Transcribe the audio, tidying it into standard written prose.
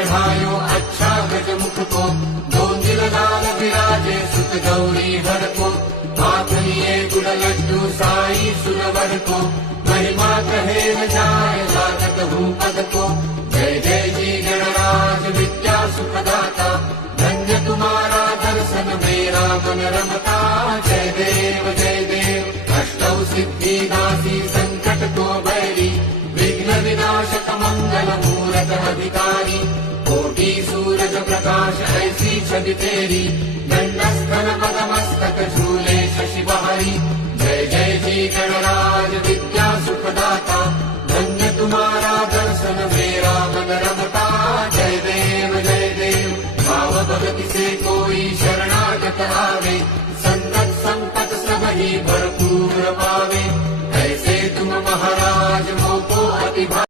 चढ़ायो अच्छा गजमुख को, दो दिल लाल विराजे सुत गौरी हर को, हाथ लिए गुड़ लड्डू साई सुरवर को, महिमा कहे न जाए लागत हूँ पद को। जय जय जी गणराज विद्या सुखदाता, धन्य तुम्हारा दर्शन मेरा मन रमता। जय देव अष्टौ सिद्धि दासी संकट को बैरी, विघ्न विनाशक मंगल मूरत अधिकारी। कोटि सूरज प्रकाश ऐसी छवि तेरी, दंडस्थल पदमस्तक झूले शशि बहारी। जय जय जी गणराज विद्या सुखदाता,